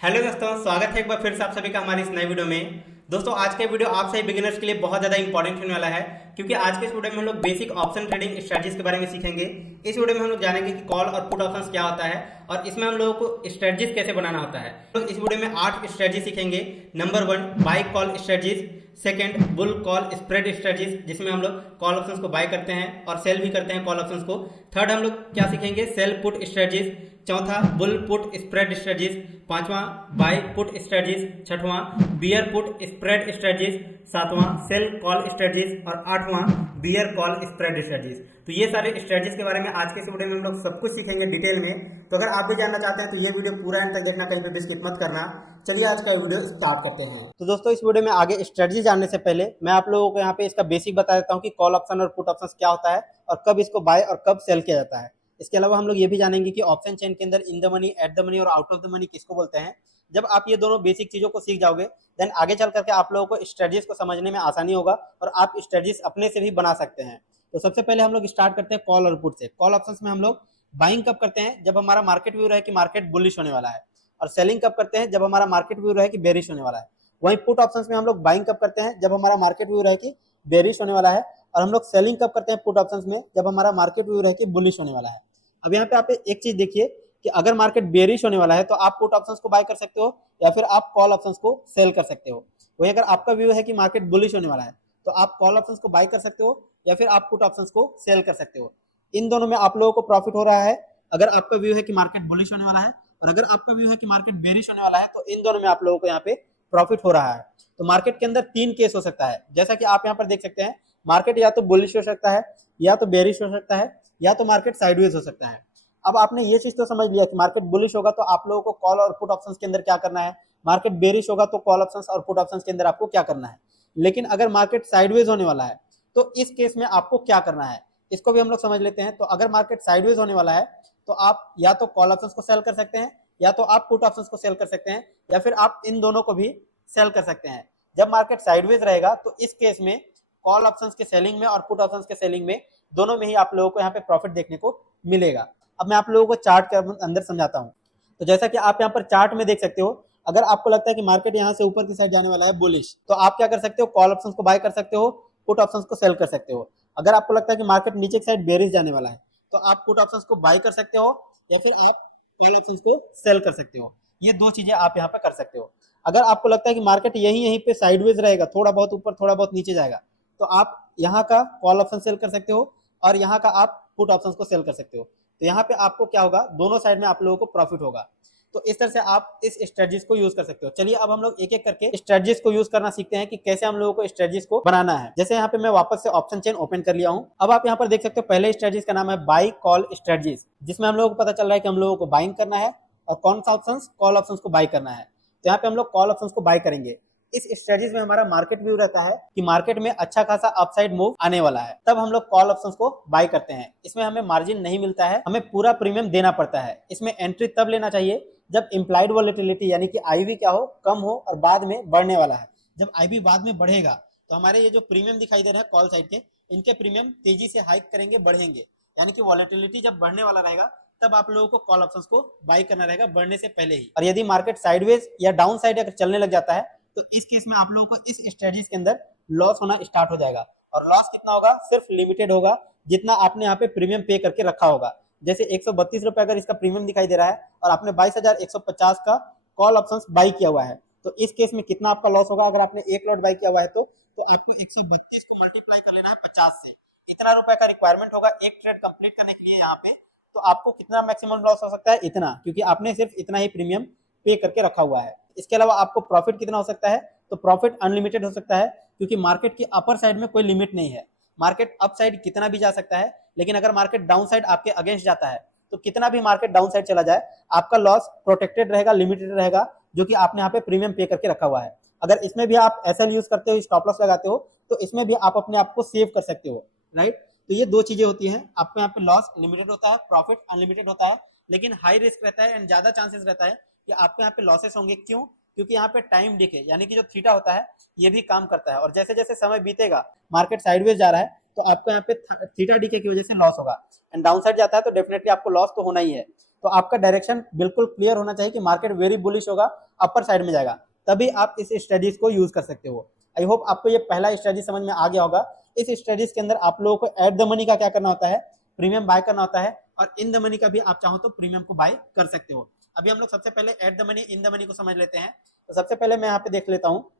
Hello दोस्तों, स्वागत है एक बार फिर से आप सभी का हमारी इस नई वीडियो में। दोस्तों, आज का वीडियो आप सभी बिगिनर्स के लिए बहुत ज़्यादा इंपॉर्टेंट होने वाला है, क्योंकि आज के इस वीडियो में हम लोग बेसिक ऑप्शन ट्रेडिंग स्ट्रेटजीज के बारे में सीखेंगे। इस वीडियो में हम लोग जानेंगे कि कॉल और पुट ऑप्शंस क्या होता है और इसमें हम लोगों को स्ट्रेटजीज कैसे बनाना होता है। तो इस वीडियो में 8 स्ट्रेटजी सीखेंगे। Number 1 buy call strategies, second bull call spread strategies, जिसमें हम लोग कॉल ऑप्शंस को बाय करते हैं और सेल भी करते हैं कॉल ऑप्शंस को। थर्ड हम लोग क्या सीखेंगे, सेल पुट स्ट्रेटजीज। चौथा बुल पुट स्प्रेड स्ट्रेटजीज। पांचवा बाय पुट स्ट्रेटजीज। छठवां बियर पुट स्प्रेड स्ट्रेटजीज। सातवां सेल कॉल स्ट्रेटजीज और आठवां बियर कॉल स्प्रेड स्ट्रेटजीज। तो ये सारे स्ट्रेटजीज के बारे में आज के इस वीडियो में हम लोग सब कुछ सीखेंगे डिटेल में। तो अगर आप भी जानना चाहते हैं तो ये वीडियो पूरा एंड तक देखना, कहीं पे भी स्किप मत करना। चलिए आज का वीडियो स्टार्ट करते हैं। तो दोस्तों, इस वीडियो में आगे स्ट्रेटजी जानने से पहले मैं आप लोगों को यहाँ पे इसका बेसिक बता देता हूँ कि कॉल ऑप्शन और पुट ऑप्शन क्या होता है और कब इसको बाय और कब सेल किया जाता है। इसके अलावा हम लोग ये भी जानेंगे कि ऑप्शन चेन के अंदर in the money, at the money और आउट ऑफ द मनी किसको बोलते हैं। जब आप ये दोनों बेसिक चीजों को सीख जाओगे देन आगे चल करके आप लोगों को स्ट्रेटजीज को समझने में आसानी होगा और आप स्ट्रेटजीज अपने से भी बना सकते हैं। तो सबसे पहले हम लोग स्टार्ट करते हैं कॉल और पुट से। कॉल ऑप्शंस में हम लोग बाइंग कब करते हैं, जब हमारा मार्केट व्यू रहे कि मार्केट बुलिश होने वाला है, और सेलिंग कब करते हैं, जब हमारा मार्केट व्यू रहे कि बेरिश होने वाला है। वहीं पुट ऑप्शंस में हम लोग बाइंग कब करते हैं, जब हमारा मार्केट व्यू रहे कि बेरिश होने वाला है, और हम लोग सेलिंग कब करते हैं पुट ऑप्शंस में, जब हमारा मार्केट व्यू रहे कि बुलिश होने वाला है। अब यहाँ पे आप एक चीज देखिए कि अगर मार्केट बेरिश होने वाला है तो आप पुट ऑप्शंस को बाय कर सकते हो या फिर आप कॉल ऑप्शंस को सेल कर सकते हो। वही अगर आपका व्यू है कि मार्केट बुलिश होने वाला है तो आप कॉल ऑप्शंस को बाय कर सकते हो या फिर आप पुट ऑप्शंस को सेल कर सकते हो। इन दोनों में आप लोगों को प्रॉफिट हो रहा है अगर आपका व्यू है कि मार्केट बुलिश होने वाला है, और अगर आपका व्यू है कि मार्केट बेरिश होने वाला है तो इन दोनों में आप लोगों को यहाँ पे प्रॉफिट हो रहा है। तो मार्केट के अंदर 3 केस हो सकता है, जैसा कि आप यहाँ पर देख सकते हैं। मार्केट या तो बुलिश हो सकता है, या तो बेरिश हो सकता है, या तो मार्केट साइडवेज हो सकता है। अब आपने ये चीज तो समझ लिया कि मार्केट बुलिश होगा तो आप लोगों को कॉल और पुट ऑप्शंस के अंदर क्या करना है, मार्केट बेरिश होगा तो कॉल ऑप्शंस और पुट ऑप्शंस के अंदर आपको क्या करना है। लेकिन अगर मार्केट साइडवेज होने वाला है तो इस केस में आपको क्या करना है, इसको भी हम लोग समझ लेते हैं। तो अगर मार्केट साइडवेज होने वाला है तो आप या तो कॉल ऑप्शंस को सेल कर सकते हैं, या तो आप पुट ऑप्शंस को सेल कर सकते हैं, या फिर आप इन दोनों को भी सेल कर सकते हैं। जब मार्केट साइडवेज रहेगा तो इस केस में कॉल ऑप्शंस के सेलिंग में और पुट ऑप्शंस के सेलिंग में दोनों में ही आप लोगों को यहाँ पे प्रॉफिट देखने को मिलेगा। अब मैं आप लोगों को चार्ट के अंदर समझाता हूँ। तो जैसा कि आप यहाँ पर चार्ट में देख सकते हो, अगर आपको लगता है कि मार्केट यहाँ से ऊपर की साइड जाने वाला है बुलिश, तो आप क्या कर सकते हो, कॉल ऑप्शंस को बाय कर सकते हो, पुट ऑप्शंस को सेल कर सकते हो। अगर आपको लगता है कि मार्केट नीचे की साइड बेरिश जाने वाला है तो आप पुट ऑप्शंस को बाय कर सकते हो या फिर आप कॉल ऑप्शंस को सेल कर सकते हो। ये दो चीजें आप यहाँ पे कर सकते हो। अगर आपको लगता है कि मार्केट यहीं यहीं पे साइडवेज रहेगा, थोड़ा बहुत ऊपर थोड़ा बहुत नीचे जाएगा, तो आप यहाँ का कॉल ऑप्शन सेल कर सकते हो और यहाँ का आप पुट ऑप्शंस को सेल कर सकते हो। तो यहाँ पे आपको क्या होगा, दोनों साइड में आप लोगों को प्रॉफिट होगा। तो इस तरह से आप इस स्ट्रेटजीज को यूज कर सकते हो। चलिए अब हम लोग एक एक करके स्ट्रेटजीज को यूज करना सीखते हैं कि कैसे हम लोगों को स्ट्रेटजीज को बनाना है। जैसे यहाँ पे मैं वापस से ऑप्शन चेन ओपन कर लिया हूँ। अब आप यहाँ पर देख सकते हो पहले स्ट्रेटजीज का नाम है बाई कॉल स्ट्रेटजीज, जिसमें हम लोगों को पता चल रहा है कि हम लोगों को बाइंग करना है और कौन सा ऑप्शन, कॉल ऑप्शन को बाई करना है। तो यहाँ पे हम लोग कॉल ऑप्शन को बाई करेंगे। इस स्ट्रेटजीज में हमारा मार्केट व्यू रहता है कि मार्केट में अच्छा खासा अपसाइड मूव आने वाला है, तब हम लोग कॉल ऑप्शंस को बाय करते हैं। इसमें हमें मार्जिन नहीं मिलता है, हमें पूरा प्रीमियम देना पड़ता है। इसमें एंट्री तब लेना चाहिए जब इम्प्लाइड वोलेटिलिटी यानी कि आईवी क्या हो, कम हो और बाद में बढ़ने वाला है। जब आईवी बाद में बढ़ेगा तो हमारे ये जो प्रीमियम दिखाई दे रहा है कॉल साइड के, इनके प्रीमियम तेजी से हाइक करेंगे, बढ़ेंगे। यानी कि वोलेटिलिटी जब बढ़ने वाला रहेगा तब आप लोगों को कॉल ऑप्शंस को बाय करना रहेगा, बढ़ने से पहले ही। और यदि मार्केट साइडवेज या डाउन साइड अगर चलने लग जाता है तो इस केस में आप लोगों को इस स्ट्रेटजीज के अंदर लॉस होना स्टार्ट हो जाएगा। और लॉस कितना होगा, सिर्फ लिमिटेड होगा जितना आपने यहाँ पे प्रीमियम पे करके रखा होगा। जैसे 132 रुपए अगर इसका प्रीमियम दिखाई दे रहा है और आपने 22,150 का कॉल ऑप्शंस बाई किया हुआ है, तो इस केस में कितना आपका लॉस होगा। अगर आपने एक लॉट बाई किया हुआ है तो आपको 132 को मल्टीप्लाई कर लेना है 50 से। इतना रुपए का रिक्वायरमेंट होगा एक ट्रेड कंप्लीट करने के लिए यहाँ पे। तो आपको कितना मैक्सिमम लॉस हो सकता है, इतना, क्योंकि आपने सिर्फ इतना ही प्रीमियम पे करके रखा हुआ है। इसके अलावा आपको प्रॉफिट कितना हो सकता है, तो प्रॉफिट अनलिमिटेड हो सकता है, क्योंकि मार्केट की अपर साइड में कोई लिमिट नहीं है। मार्केट अप साइड कितना भी जा सकता है, लेकिन अगर मार्केट डाउन साइड आपके अगेंस्ट जाता है तो कितना भी मार्केट डाउन साइड चला जाए आपका लॉस प्रोटेक्टेड रहेगा, लिमिटेड रहेगा, जो कि आपने यहाँ पे प्रीमियम पे करके रखा हुआ है। अगर इसमें भी आप एसएल यूज करते हो, स्टॉप लॉस लगाते हो, तो इसमें भी आप अपने आप को सेव कर सकते हो, राइट। तो ये दो चीजें होती हैं, आपको यहाँ पे लॉस लिमिटेड होता है, प्रॉफिट अनलिमिटेड होता है, लेकिन हाई रिस्क रहता है एंड ज्यादा चांसेस रहता है कि आपको यहाँ पे लॉसेस होंगे। क्यों? क्योंकि यहाँ पे टाइम डिके यानी कि जो थीटा होता है ये भी काम करता है, और जैसे जैसे समय बीतेगा मार्केट साइडवेज जा रहा है तो आपको यहाँ पे थीटा डिके की वजह से लॉस होगा, एंड डाउन साइड जाता है तो डेफिनेटली आपको लॉस तो होना ही है। तो आपका डायरेक्शन बिल्कुल क्लियर होना चाहिए कि मार्केट वेरी बुलिश होगा, अपर साइड में जाएगा, तभी आप इस स्ट्रेटजीज को यूज कर सकते हो। आई होप आपको ये पहला स्ट्रेटजी समझ में आ गया होगा। इस स्ट्रेटजीज के अंदर आप लोगों को एट द मनी का क्या करना होता है, प्रीमियम बाय करना होता है, और इन द मनी का भी आप चाहो तो प्रीमियम को बाय कर सकते हो। अभी हम लोग सबसे पहले at the money in the money को समझ लेते हैं। तो सबसे पहले मैं यहाँ पे देख लेता हूँ,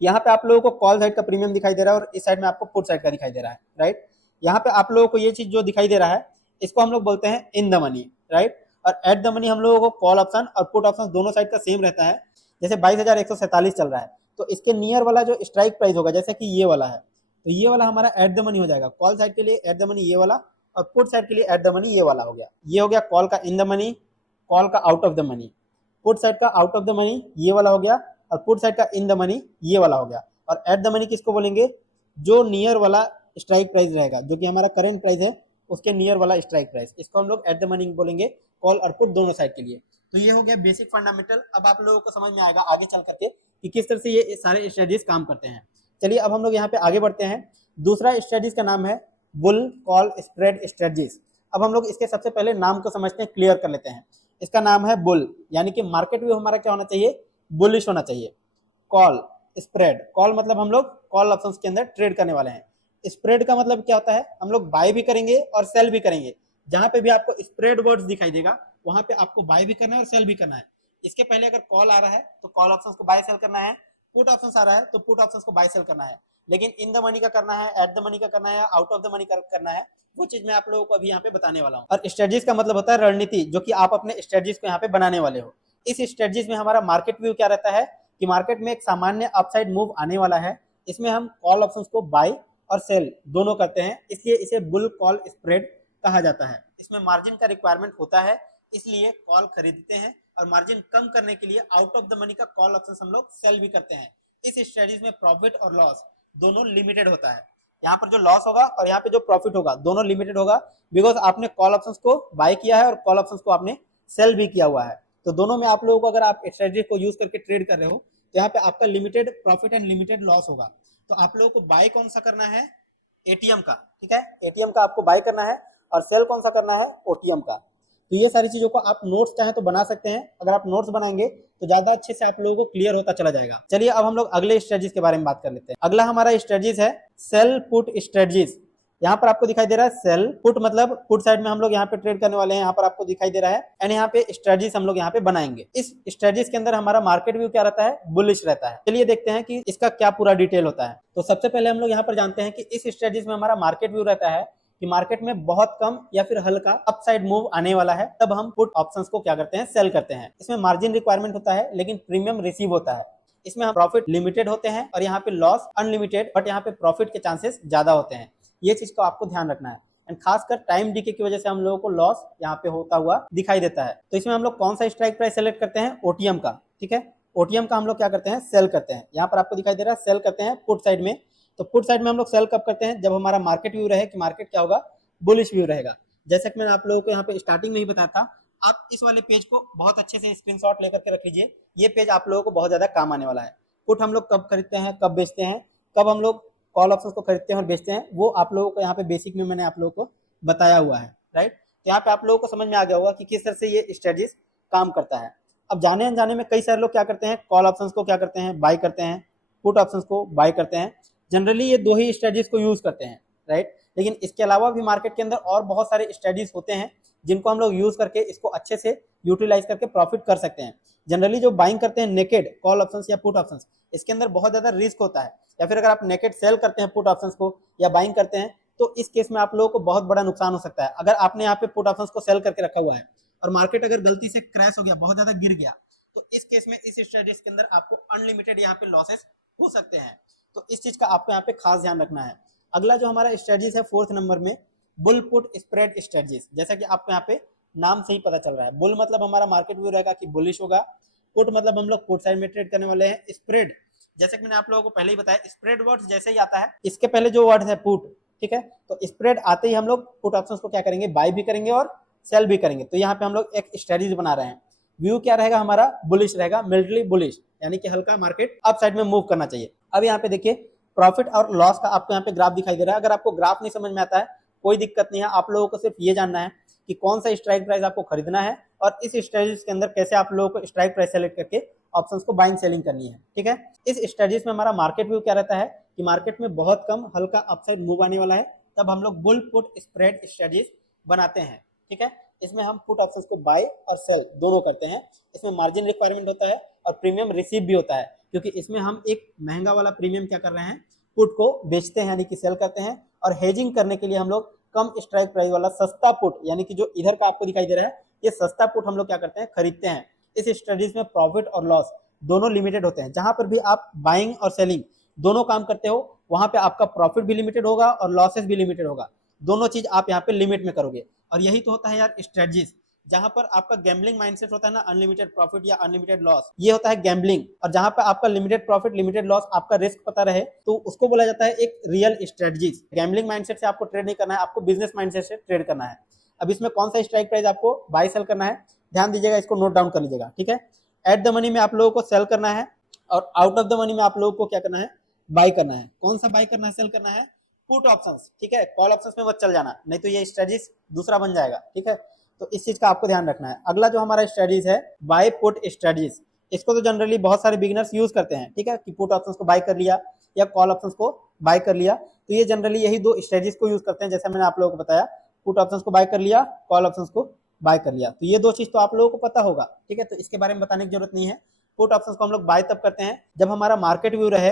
यहाँ पे आप लोगों को कॉल साइड का प्रीमियम दिखाई दे रहा है और इस साइड में आपको पुट साइड का दिखाई दे रहा है, राइट। यहाँ पे आप लोगों को ये चीज जो दिखाई दे रहा है इसको हम लोग बोलते हैं इन द मनी, राइट। और एट द मनी हम लोगों को कॉल ऑप्शन और पुट ऑप्शन दोनों साइड का सेम रहता है। जैसे 22,147 चल रहा है, तो इसके नियर वाला जो स्ट्राइक प्राइस होगा, जैसे कि ये वाला है, तो ये वाला हमारा एट द मनी हो जाएगा। कॉल साइड के लिए एट द मनी ये वाला, और पुट साइड के लिए एट द मनी ये वाला हो गया। ये हो गया कॉल का इन द मनी, कॉल का out of the money, put side का आउट ऑफ द मनी ये वाला हो गया, और पुट साइड का इन द मनी ये वाला हो गया। और एट द मनी किसको बोलेंगे, जो नियर वाला स्ट्राइक प्राइस रहेगा, जो कि हमारा करंट प्राइस है उसके नियर वाला स्ट्राइक प्राइस, इसको हम लोग एट द मनी बोलेंगे, कॉल और पुट दोनों साइड के लिए। तो ये हो गया बेसिक फंडामेंटल। अब आप लोगों को समझ में आएगा आगे चल करके कि किस तरह से ये सारे स्ट्रेटजीज काम करते हैं। चलिए अब हम लोग यहाँ पे आगे बढ़ते हैं। दूसरा स्ट्रेटजीज का नाम है बुल कॉल स्प्रेड स्ट्रेटजीज। अब हम लोग इसके सबसे पहले नाम को समझते हैं, क्लियर कर लेते हैं। इसका नाम है बुल, यानी कि मार्केट व्यू हमारा क्या होना चाहिए, बुलिश होना चाहिए। कॉल स्प्रेड, कॉल मतलब हम लोग कॉल ऑप्शंस के अंदर ट्रेड करने वाले हैं। स्प्रेड का मतलब क्या होता है, हम लोग बाय भी करेंगे और सेल भी करेंगे। जहां पे भी आपको स्प्रेड वर्ड्स दिखाई देगा वहां पे आपको बाय भी करना है और सेल भी करना है। इसके पहले अगर कॉल आ रहा है तो कॉल ऑप्शंस को बाय सेल करना है, पुट ऑप्शंस आ रहा है तो पुट ऑप्शंस को बाय सेल करना है। लेकिन इन द मनी का करना है, एट द मनी का करना है, आउट ऑफ द मनी का करना है, वो चीज मैं आप लोगों को अभी यहाँ पे बताने वाला हूँ। और स्ट्रेटजीज का मतलब होता है रणनीति, जो कि आप अपने स्ट्रेटजीज को यहाँ पे बनाने वाले हो। इस स्ट्रेटजीज में हमारा मार्केट व्यू क्या रहता है कि मार्केट में एक सामान्य अपसाइड मूव आने वाला है। इसमें हम कॉल ऑप्शंस को बाय और सेल दोनों करते हैं, इसलिए इसे बुल कॉल स्प्रेड कहा जाता है। इसमें मार्जिन का रिक्वायरमेंट होता है, इसलिए कॉल खरीदते हैं, और मार्जिन कम करने के लिए आउट ऑफ द मनी का कॉल ऑप्शन हम लोग सेल भी करते हैं। इस स्ट्रेटजी में प्रॉफिट और लॉस दोनों लिमिटेड होता है। यहाँ पर जो लॉस होगा और यहाँ पे जो प्रॉफिट होगा दोनों लिमिटेड होगा, बिकॉज आपने कॉल ऑप्शंस को बाय किया है और कॉल ऑप्शंस को आपने सेल भी किया हुआ है। तो दोनों में आप लोगों को, अगर आप स्ट्रेटजी को यूज करके ट्रेड कर रहे हो, तो यहाँ पे आपका limited profit and limited loss होगा। तो आप लोगों को बाय कौन सा करना है, एटीएम का, ठीक है, एटीएम का आपको बाय करना है, और सेल कौन सा करना है, ओटीएम का। तो ये सारी चीजों को आप नोट्स चाहें तो बना सकते हैं। अगर आप नोट्स बनाएंगे तो ज्यादा अच्छे से आप लोगों को क्लियर होता चला जाएगा। चलिए अब हम लोग अगले स्ट्रेटजीज के बारे में बात कर लेते हैं। अगला हमारा स्ट्रेटजीज है सेल पुट स्ट्रेटजीज। यहाँ पर आपको दिखाई दे रहा है सेल पुट, मतलब पुट साइड में हम लोग यहाँ पे ट्रेड करने वाले हैं, यहाँ पर आपको दिखाई दे रहा है। एंड यहाँ पे स्ट्रेटजीज हम लोग यहाँ पे बनाएंगे। इस स्ट्रेटजीज के अंदर हमारा मार्केट व्यू क्या रहता है, बुलिश रहता है। चलिए देखते हैं कि इसका क्या पूरा डिटेल होता है। तो सबसे पहले हम लोग यहाँ पर जानते हैं कि इस स्ट्रेटजीज में हमारा मार्केट व्यू रहता है कि मार्केट में बहुत कम या फिर हल्का अपसाइड मूव आने वाला है, तब हम पुट ऑप्शंस को क्या करते हैं, सेल करते हैं। इसमें मार्जिन रिक्वायरमेंट होता है, लेकिन प्रीमियम रिसीव होता है। इसमें हम प्रॉफिट लिमिटेड होते हैं और यहाँ पे लॉस अनलिमिटेड, बट यहाँ पे प्रॉफिट के चांसेस ज्यादा होते हैं। ये चीज को आपको ध्यान रखना है। एंड खासकर टाइम डीके की वजह से हम लोगों को लॉस यहाँ पे होता हुआ दिखाई देता है। तो इसमें हम लोग कौन सा स्ट्राइक प्राइस सेलेक्ट करते हैं, ओटीएम का, ठीक है। ओटीएम का हम लोग क्या करते हैं, सेल करते हैं। यहाँ पर आपको दिखाई दे रहा है सेल करते हैं पुट साइड में। तो पुट साइड में हम लोग सेल कब करते हैं, जब हमारा मार्केट व्यू रहे कि मार्केट क्या होगा, बुलिश व्यू रहेगा। जैसा कि मैंने आप लोगों को यहाँ पे स्टार्टिंग में ही बताया था, आप इस वाले पेज को बहुत अच्छे से स्क्रीनशॉट लेकर के रख लीजिए। ये पेज आप लोगों को बहुत ज्यादा काम आने वाला है। पुट हम लोग कब खरीदते हैं, कब बेचते हैं, कब हम लोग कॉल ऑप्शंस को खरीदते हैं और बेचते हैं, वो आप लोगों को यहाँ पे बेसिक में मैंने आप लोगों को बताया हुआ है, राइट। तो यहाँ पे आप लोगों को समझ में आ गया होगा कि किस तरह से ये स्ट्रेटजीज काम करता है। अब जाने अनजाने में कई सारे लोग क्या करते हैं, कॉल ऑप्शंस को क्या करते हैं, बाय करते हैं, पुट ऑप्शंस को बाय करते हैं। जनरली ये दो ही स्ट्रेटजीज को यूज करते हैं, राइट। लेकिन इसके अलावा भी मार्केट के अंदर और बहुत सारे स्ट्रेटजीज होते हैं जिनको हम लोग यूज करके इसको अच्छे से यूटिलाइज करके प्रॉफिट कर सकते हैं। जनरली जो बाइंग करते हैं नेकेड कॉल ऑप्शंस या पुट ऑप्शंस, इसके अंदर बहुत ज्यादा रिस्क होता है। या फिर अगर आप नेकेड सेल करते हैं पुट ऑप्शंस को या बाइंग करते हैं, तो इस केस में आप लोगों को बहुत बड़ा नुकसान हो सकता है। अगर आपने यहाँ पे पुट ऑप्शंस को सेल करके रखा हुआ है और मार्केट अगर गलती से क्रैश हो गया, बहुत ज्यादा गिर गया, तो इस केस में इस स्ट्रेटजीज के अंदर आपको अनलिमिटेड यहाँ पे लॉसेस हो सकते हैं। तो इस चीज का आपको यहाँ पे खास ध्यान रखना है। अगला जो हमारा स्ट्रेटजीज है फोर्थ नंबर में, बुल पुट स्प्रेड स्ट्रेटजीज। जैसा कि आपको यहाँ पे नाम से ही पता चल रहा है, बुल मतलब हमारा मार्केट व्यू रहेगा कि बुलिश होगा, पुट मतलब हम लोग पुट साइड में ट्रेड करने वाले हैं, स्प्रेड जैसे कि मैंने आप लोगों को पहले ही बताया, स्प्रेड वर्ड जैसे ही आता है इसके पहले जो वर्ड है पुट, ठीक है, तो स्प्रेड आते ही हम लोग पुट ऑप्शंस को क्या करेंगे, बाय भी करेंगे और सेल भी करेंगे। तो यहाँ पे हम लोग एक स्ट्रेटजी बना रहे हैं। व्यू क्या रहेगा हमारा, बुलिश रहेगा, मिल्टली बुलिश, यानी कि हल्का मार्केट अप साइड में मूव करना चाहिए। अब यहाँ पे देखिए प्रॉफिट और लॉस का आपको यहाँ पे ग्राफ दिखाई दे रहा है। अगर आपको ग्राफ नहीं समझ में आता है कोई दिक्कत नहीं है, आप लोगों को सिर्फ ये जानना है कि कौन सा स्ट्राइक प्राइस आपको खरीदना है और इस स्ट्रेटजीज के अंदर कैसे आप लोगों को स्ट्राइक प्राइस सेलेक्ट करके ऑप्शंस को बाइंग सेलिंग करनी है। ठीक है, इस स्ट्रेटजीज में हमारा मार्केट व्यू क्या रहता है कि मार्केट में बहुत कम हल्का अपसाइड मूव आने वाला है, तब हम लोग बुल पुट स्प्रेड स्ट्रेटजीज बनाते हैं। ठीक है, इसमें हम पुट ऑप्शंस को बाय और सेल दोनों करते हैं। इसमें मार्जिन रिक्वायरमेंट होता है और प्रीमियम रिसीव भी होता है, क्योंकि इसमें हम एक महंगा वाला प्रीमियम क्या कर रहे हैं, पुट को बेचते हैं यानी कि सेल करते हैं, और हेजिंग करने के लिए हम लोग कम स्ट्राइक प्राइस वाला सस्ता पुट यानी कि जो इधर का आपको दिखाई दे रहा है ये सस्ता पुट हम लोग क्या करते हैं, खरीदते हैं। इस स्ट्रेटजीज में प्रॉफिट और लॉस दोनों लिमिटेड होते हैं। जहां पर भी आप बाइंग और सेलिंग दोनों काम करते हो वहां पे आपका प्रॉफिट भी लिमिटेड होगा और लॉसेस भी लिमिटेड होगा, दोनों चीज आप यहाँ पे लिमिट में करोगे। और यही तो होता है यार स्ट्रेटजीज, जहां पर आपका गैम्बलिंग माइंडसेट होता है ना, अनलिमिटेड प्रॉफिट या अनलिमिटेड लॉस, ये होता है गैम्बलिंग। और जहां पर आपका लिमिटेड प्रॉफिट लिमिटेड लॉस, आपका रिस्क पता रहे, तो उसको बोला जाता है एक रियल स्ट्रेटजीज। गैम्बलिंग माइंडसेट से आपको ट्रेड नहीं करना है, आपको बिजनेस माइंडसेट से ट्रेड करना है। अब इसमें कौन सा स्ट्राइक प्राइस आपको बाय सेल करना है, ध्यान दीजिएगा, इसको नोट डाउन कर लीजिएगा। ठीक है, एट द मनी में आप लोगों को सेल करना है और आउट ऑफ द मनी में आप लोगों को क्या करना है, बाय करना है। कौन सा बाय करना है, सेल करना है, पुट ऑप्शंस। ठीक है, कॉल ऑप्शंस में मत चल जाना, नहीं तो ये स्ट्रेटजीज दूसरा बन जाएगा। ठीक है, तो इस चीज का आपको ध्यान रखना है। अगला जो हमारा स्ट्रेटजीज है बाय पुट स्ट्रेटजीज, इसको तो जनरली बहुत सारे बिगिनर्स यूज करते हैं। ठीक है, कि पुट ऑप्शंस को बाय कर लिया या कॉल ऑप्शंस को बाय कर लिया, तो ये जनरली यही दो स्ट्रेटजीज को यूज करते हैं। जैसे मैंने आप लोगों को बताया, पुट ऑप्शंस को बाय कर लिया, कॉल ऑप्शंस को बाय कर लिया, तो ये दो चीज तो आप लोगों को पता होगा। ठीक है, तो इसके बारे में बताने की जरूरत नहीं है। पुट ऑप्शंस को हम लोग बाय तब करते हैं जब हमारा मार्केट व्यू रहे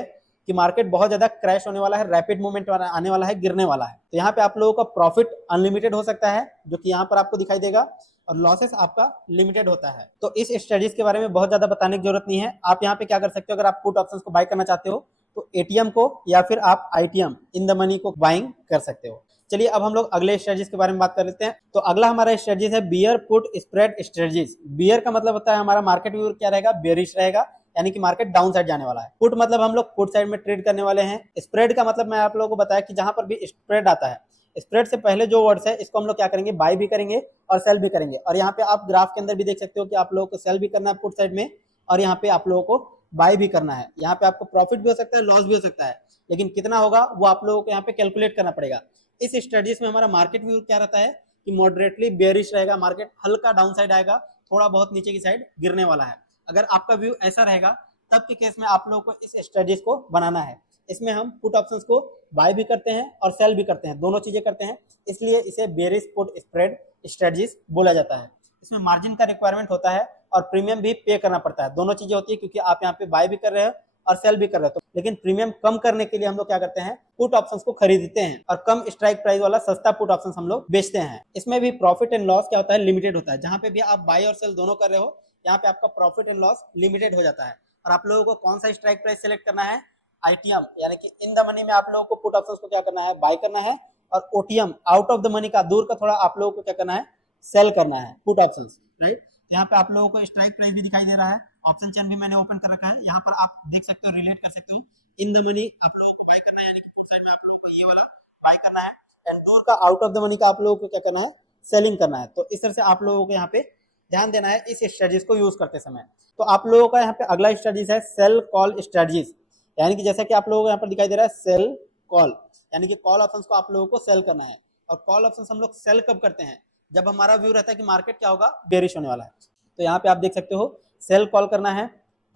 कि मार्केट बहुत ज्यादा क्रैश होने वाला है, रैपिड मूवमेंट आने वाला है, गिरने वाला है, तो यहाँ पे आप लोगों का प्रॉफिट अनलिमिटेड हो सकता है, जो कि यहाँ पर आपको दिखाई देगा, और लॉसेस आपका लिमिटेड होता है। तो इस स्ट्रेटजीज के बारे में बहुत ज्यादा बताने की जरूरत नहीं है। आप यहाँ पे क्या कर सकते हो, अगर आप पुट ऑप्शंस को बाय करना चाहते हो तो एटीएम को या फिर आप आईटीएम इन द मनी को बाइंग कर सकते हो। चलिए अब हम लोग अगले स्ट्रेटजीज के बारे में बात कर लेते हैं। तो अगला हमारा स्ट्रेटजीज है bear put spread strategies. Bear का मतलब होता है हमारा मार्केट व्यू क्या रहेगा, बेरिश रहेगा, यानी कि मार्केट डाउन साइड जाने वाला है। पुट मतलब हम लोग पुट साइड में ट्रेड करने वाले हैं। स्प्रेड का मतलब मैं आप लोगों को बताया कि जहां पर भी स्प्रेड आता है, स्प्रेड से पहले जो वर्ड्स है इसको हम लोग क्या करेंगे, बाय भी करेंगे और सेल भी करेंगे। और यहाँ पे आप ग्राफ के अंदर भी देख सकते हो कि आप लोगों को सेल भी करना है पुट साइड में, और यहाँ पे आप लोगों को बाय भी करना है। यहाँ पे आपको प्रॉफिट भी हो सकता है, लॉस भी हो सकता है, लेकिन कितना होगा वो आप लोगों को यहाँ पे कैलकुलेट करना पड़ेगा। इस स्ट्रेटजीज में हमारा मार्केट व्यू क्या रहता है कि मॉडरेटली बेयरिश रहेगा, मार्केट हल्का डाउन साइड आएगा, थोड़ा बहुत नीचे की साइड गिरने वाला है। अगर आपका व्यू ऐसा रहेगा तब के केस में आप लोगों को इस स्ट्रेटजीज को बनाना है। इसमें हम पुट ऑप्शंस को बाय भी करते हैं और सेल भी करते हैं, दोनों चीजें करते हैं, इसलिए इसे बेरिश पुट स्प्रेड स्ट्रेटजीज बोला जाता है। इसमें मार्जिन का रिक्वायरमेंट होता है और प्रीमियम भी पे करना पड़ता है, दोनों चीजें होती है, क्योंकि आप यहाँ पे बाय भी कर रहे हो और सेल भी कर रहे हो। लेकिन प्रीमियम कम करने के लिए हम लोग क्या करते हैं, पुट ऑप्शंस को खरीदते हैं और कम स्ट्राइक प्राइस वाला सस्ता पुट ऑप्शंस हम लोग बेचते हैं। इसमें भी प्रॉफिट एंड लॉस क्या होता है, लिमिटेड होता है। जहां पे भी आप बाय और सेल दोनों कर रहे हो, यहाँ पे आपका प्रॉफिट एंड लॉस लिमिटेड हो जाता है। और आप लोगों को कौन सा स्ट्राइक प्राइस सेलेक्ट करना है, आईटीएम यानी कि इन द मनी में आप लोगों को पुट ऑप्शंस को क्या करना है, बाय करना है, और OTM out of the money का, दूर का थोड़ा, आप लोगों को क्या करना है, सेल करना है पुट ऑप्शंस। राइट, यहाँ पे आप लोगों को स्ट्राइक प्राइस भी दिखाई दे रहा है, ऑप्शन चेन भी मैंने ओपन कर रखा है, यहाँ पर आप देख सकते हो, रिलेट कर सकते हो। इन द मनी आप लोगों को बाय करना है, यानी कि पुट साइड में आप लोगों को ये वाला बाय करना है, एंड दूर का आउट ऑफ द मनी का आप लोगों को क्या करना है, सेलिंग करना है। तो इस तरह से आप लोगों को यहाँ पे ध्यान देना है इस स्ट्रेटजीज को यूज करते समय। तो आप लोगों का यहाँ पे अगला स्ट्रेटजीज है सेल कॉल स्ट्रेटजीज, यानी कि जैसा कि आप लोगों को यहाँ पर दिखाई दे रहा है सेल कॉल, यानी कि कॉल ऑप्शंस को आप लोगों को सेल करना है। और कॉल ऑप्शंस हम लोग सेल कब करते हैं, जब हमारा व्यू रहता है कि मार्केट क्या होगा, बेरिश होने वाला है। तो यहाँ पे आप देख सकते हो सेल कॉल करना है।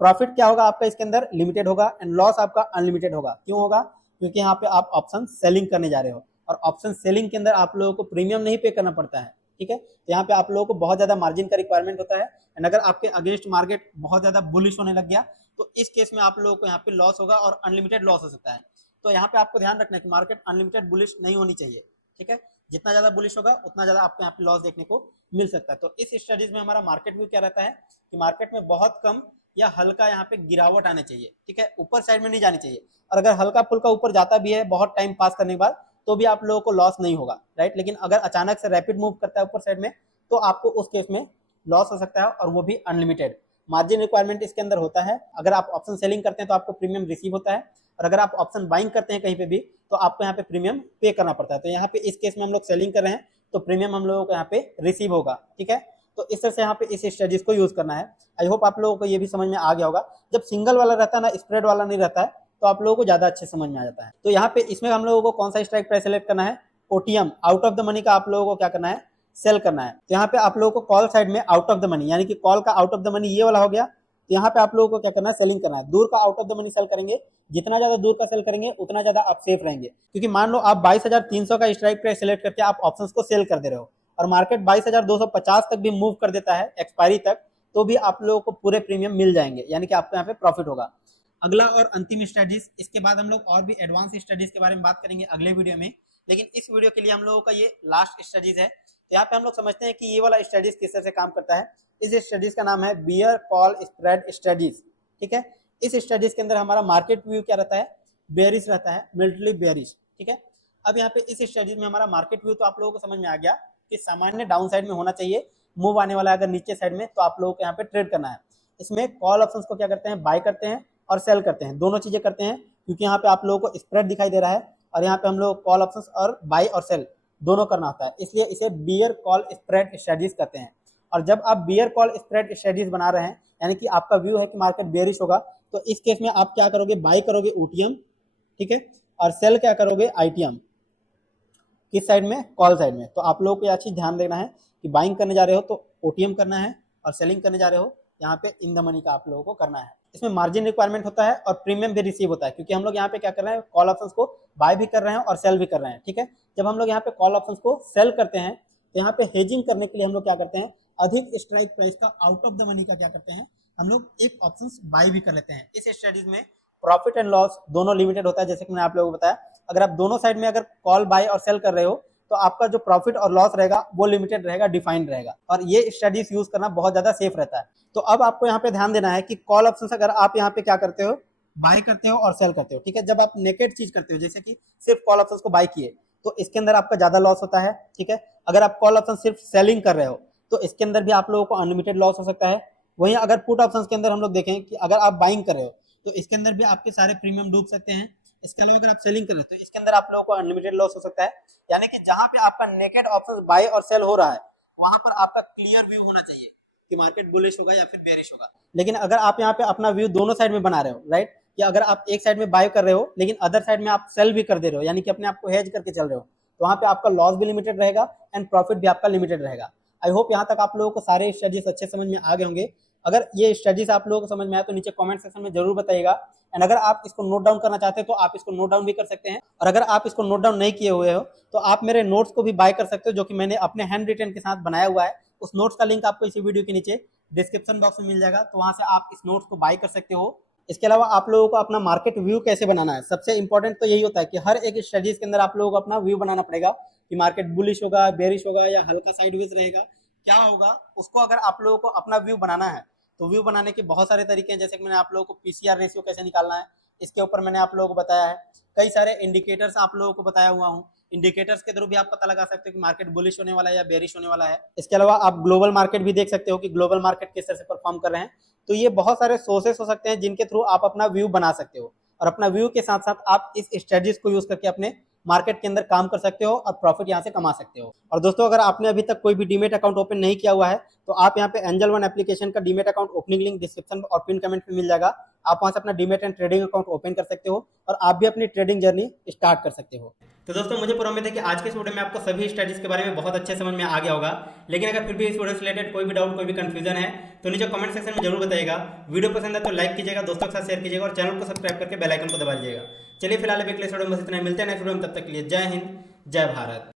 प्रॉफिट क्या होगा आपका इसके अंदर, लिमिटेड होगा, एंड लॉस आपका अनलिमिटेड होगा। क्यों होगा, क्योंकि यहाँ पे आप ऑप्शन सेलिंग करने जा रहे हो, और ऑप्शन सेलिंग के अंदर आप लोगों को प्रीमियम नहीं पे करना पड़ता है। ठीक है, तो यहाँ पे आप लोगों को बहुत ज्यादा मार्जिन का रिक्वायरमेंट होता है, एंड अगर आपके अगेंस्ट मार्केट बहुत ज्यादा बुलिश होने लग गया तो इस केस में आप लोगों को यहाँ पे लॉस होगा और अनलिमिटेड लॉस हो सकता है। तो यहाँ पे आपको ध्यान रखना है कि मार्केट अनलिमिटेड बुलिश नहीं होनी चाहिए। ठीक है, जितना ज्यादा बुलिश होगा उतना ज्यादा आपको यहाँ पे लॉस देखने को मिल सकता है। तो इस स्ट्रेटजीज में हमारा मार्केट व्यू क्या रहता है कि मार्केट में बहुत कम या हल्का यहाँ पे गिरावट आने चाहिए। ठीक है, ऊपर साइड में नहीं जानी चाहिए, और अगर हल्का फुल्का ऊपर जाता भी है बहुत टाइम पास करने के बाद तो भी आप लोगों को लॉस नहीं होगा। राइट, लेकिन अगर अचानक से रैपिड मूव करता है ऊपर साइड में तो आपको उस केस में लॉस हो सकता है, और वो भी अनलिमिटेड। मार्जिन रिक्वायरमेंट इसके अंदर होता है। अगर आप ऑप्शन सेलिंग करते हैं तो आपको प्रीमियम रिसीव होता है, और अगर आप ऑप्शन बाइंग करते हैं कहीं पे भी तो आपको यहाँ पे प्रीमियम पे करना पड़ता है। तो यहाँ पे इस केस में हम लोग सेलिंग कर रहे हैं तो प्रीमियम हम लोगों को यहाँ पे रिसीव होगा। ठीक है, तो इस तरह से यहाँ पे इस स्ट्रेटजीज को यूज करना है। आई होप आप लोगों को ये भी समझ में आ गया होगा। जब सिंगल वाला रहता है ना, स्प्रेड वाला नहीं रहता है, तो आप लोगों को ज्यादा अच्छे समझ में आ जाता है। तो यहाँ पे इसमें हम लोगों को कौन सा स्ट्राइक प्राइस सेलेक्ट करना है, OTM out of the money का आप लोगों को क्या करना है, सेल करना है। तो यहाँ पे आप लोगों को कॉल साइड में आउट ऑफ द मनी, यानी कि कॉल का आउट ऑफ द मनी ये वाला हो गया। तो यहाँ पे आप लोगों को क्या करना है, सेलिंग करना है। दूर का out of the money sell करेंगे, जितना ज्यादा दूर का सेल करेंगे उतना ज्यादा आप सेफ रहेंगे। क्योंकि मान लो आप 22,300 का स्ट्राइक प्राइस सेलेक्ट करके आप ऑप्शंस को सेल कर दे रहे हो और मार्केट 22,250 तक भी मूव कर देता है एक्सपायरी तक, तो भी आप लोगों को पूरे प्रीमियम मिल जाएंगे, यानी कि आपको यहाँ पे प्रॉफिट होगा। अगला और अंतिम स्ट्रेटजीज, इसके बाद हम लोग और भी एडवांस स्ट्रेटजीज के बारे में बात करेंगे अगले वीडियो में, लेकिन इस वीडियो के लिए हम लोगों का ये लास्ट स्ट्रेटजीज है। तो यहाँ पे हम लोग समझते हैं कि ये वाला स्ट्रेटजीज किस तरह से काम करता है। इस स्ट्रेटजीज का नाम है बियर कॉल स्प्रेड स्ट्रेटजीज, ठीक है। इस स्ट्रेटजीज के अंदर हमारा मार्केट व्यू क्या रहता है, बेयरिश रहता है, मिलिटरी बेयरिश, ठीक है। अब यहाँ पे इस स्ट्रेटजीज में हमारा मार्केट व्यू तो आप लोगों को समझ में आ गया कि सामान्य डाउन साइड में होना चाहिए, मूव आने वाला अगर नीचे साइड में तो आप लोगों को यहाँ पे ट्रेड करना है। इसमें कॉल ऑप्शंस को क्या करते हैं, बाय करते हैं और सेल करते हैं, दोनों चीजें करते हैं। क्योंकि यहाँ पे आप लोगों को स्प्रेड दिखाई दे रहा है और यहाँ पे हम लोग कॉल ऑप्शंस और बाय और सेल दोनों करना होता है, इसलिए इसे बियर कॉल स्प्रेड स्ट्रेटजीज कहते हैं। और जब आप बियर कॉल स्प्रेड स्ट्रेटजीज बना रहे हैं, यानी कि आपका व्यू है कि मार्केट बेयरिश होगा, तो इस केस में आप क्या करोगे, बाय करोगे ओटीएम, ठीक है, और सेल क्या करोगे, आईटीएम। किस साइड में, कॉल साइड में। तो आप लोगों को यह चीज ध्यान देना है कि बाइंग करने जा रहे हो तो ओटीएम करना है और सेलिंग करने जा रहे हो यहाँ पे इन द मनी का आप लोगों को करना है। इसमें मार्जिन रिक्वायरमेंट होता है और प्रीमियम भी रिसीव होता है, क्योंकि हम लोग यहाँ पे क्या कर रहे हैं, कॉल ऑप्शंस को बाय भी कर रहे हैं और सेल भी कर रहे हैं, ठीक है। जब हम लोग यहाँ पे कॉल ऑप्शंस को सेल करते हैं तो यहाँ पे हेजिंग करने के लिए हम लोग क्या करते हैं, अधिक स्ट्राइक प्राइस का आउट ऑफ द मनी का क्या करते हैं, हम लोग एक ऑप्शंस बाय भी कर लेते हैं। इस स्ट्रेटजी में प्रॉफिट एंड लॉस दोनों लिमिटेड होता है, जैसे कि मैंने आप लोगों को बताया। अगर आप दोनों साइड में अगर कॉल बाय और सेल कर रहे हो तो आपका जो प्रॉफिट और लॉस रहेगा वो लिमिटेड रहेगा, डिफाइंड रहेगा, और ये स्ट्रेटजीज यूज करना बहुत ज्यादा सेफ रहता है। तो अब आपको यहाँ पे ध्यान देना है कि कॉल ऑप्शन अगर आप यहाँ पे क्या करते हो, बाय करते हो और सेल करते हो, ठीक है। जब आप नेकेड चीज करते हो, जैसे कि सिर्फ कॉल ऑप्शन को बाय किए, तो इसके अंदर आपका ज्यादा लॉस होता है, ठीक है। अगर आप कॉल ऑप्शन सिर्फ सेलिंग कर रहे हो तो इसके अंदर भी आप लोगों को अनलिमिटेड लॉस हो सकता है। वहीं अगर पुट ऑप्शन के अंदर हम लोग देखें कि अगर आप बाइंग कर रहे हो तो इसके अंदर भी आपके सारे प्रीमियम डूब सकते हैं। इसके अलावा अगर आप सेलिंग कर रहे हो तो इसके अंदर आप लोगों को अनलिमिटेड लॉस हो सकता है। यानी कि जहां पे आपका नेकेड ऑप्शन बाय और सेल हो रहा है वहां पर आपका क्लियर व्यू होना चाहिए कि मार्केट बुलिश होगा या फिर बेरिश होगा। लेकिन अगर आप यहाँ पे अपना व्यू दोनों साइड में बना रहे हो, राइट, कि अगर आप एक साइड में बाय कर रहे हो लेकिन अदर साइड में आप सेल भी कर दे रहे हो, यानी कि अपने आप को हेज करके चल रहे हो, तो वहां पे आपका लॉस भी लिमिटेड रहेगा एंड प्रॉफिट भी आपका लिमिटेड रहेगा। आई होप यहाँ तक आप लोगों को सारे स्ट्रेटजीज अच्छे समझ में आ गए होंगे। अगर ये स्ट्रेटजीज आप लोगों को समझ में आया तो नीचे कमेंट सेक्शन में जरूर बताइएगा। एंड अगर आप इसको नोट डाउन करना चाहते हैं तो आप इसको नोट डाउन भी कर सकते हैं, और अगर आप इसको नोट डाउन नहीं किए हुए हो तो आप मेरे नोट्स को भी बाय कर सकते हो, जो कि मैंने अपने हैंड रिटन के साथ बनाया हुआ है। उस नोट्स का लिंक आपको इसी वीडियो के नीचे डिस्क्रिप्शन बॉक्स में मिल जाएगा, तो वहां से आप इस नोट्स को बाय कर सकते हो। इसके अलावा आप लोगों को अपना मार्केट व्यू कैसे बनाना है, सबसे इंपॉर्टेंट तो यही होता है कि हर एक स्ट्रेटजीज के अंदर आप लोगों को अपना व्यू बनाना पड़ेगा कि मार्केट बुलिश होगा, बेरिश होगा या हल्का साइडवेज रहेगा, क्या होगा। उसको अगर आप लोगों को अपना व्यू बनाना है तो व्यू बनाने के बहुत सारे तरीके हैं, जैसे कि मैंने आप लोगों को पीसीआर रेशियो कैसे निकालना है इसके ऊपर मैंने आप लोगों को बताया है। कई सारे इंडिकेटर्स आप लोगों को बताया हुआ हूँ, इंडिकेटर्स के थ्रू भी आप पता लगा सकते हो कि मार्केट बुलिश होने वाला है या बेरिश होने वाला है। इसके अलावा आप ग्लोबल मार्केट भी देख सकते हो कि ग्लोबल मार्केट किस तरह से परफॉर्म कर रहे हैं। तो ये बहुत सारे सोर्सेस हो सकते हैं जिनके थ्रू आप अपना व्यू बना सकते हो, और अपना व्यू के साथ साथ आप इस स्ट्रेटजीज को यूज करके अपने मार्केट के अंदर काम कर सकते हो और प्रॉफिट यहाँ से कमा सकते हो। और दोस्तों अगर आपने अभी तक कोई भी डीमेट अकाउंट ओपन नहीं किया हुआ है तो आप यहाँ पे एंजल वन एप्लीकेशन का demat account opening link description और पिन कमेंट में मिल जाएगा। आप वहां से अपना demat and trading account open कर सकते हो और आप भी अपनी ट्रेडिंग जर्नी स्टार्ट कर सकते हो। तो दोस्तों मुझे पूरा उम्मीद है कि आज के इस वीडियो में आपको सभी स्ट्रेटजीज के बारे में बहुत अच्छे समझ में आ गया होगा। लेकिन अगर फिर भी इस वीडियो से रिलेटेड कोई भी डाउट, कोई भी कंफ्यूजन है तो नीचे कमेंट सेक्शन में जरूर बताइएगा। वीडियो पसंद है तो लाइक कीजिएगा, दोस्तों के साथ शेयर कीजिएगा और चैनल को सब्सक्राइब करके बेल आइकन को दबा दीजिएगा। चलिए फिलहाल अभी के लिए मिलते हैं नेक्स्ट वीडियो में, तब तक के लिए जय हिंद, जय भारत।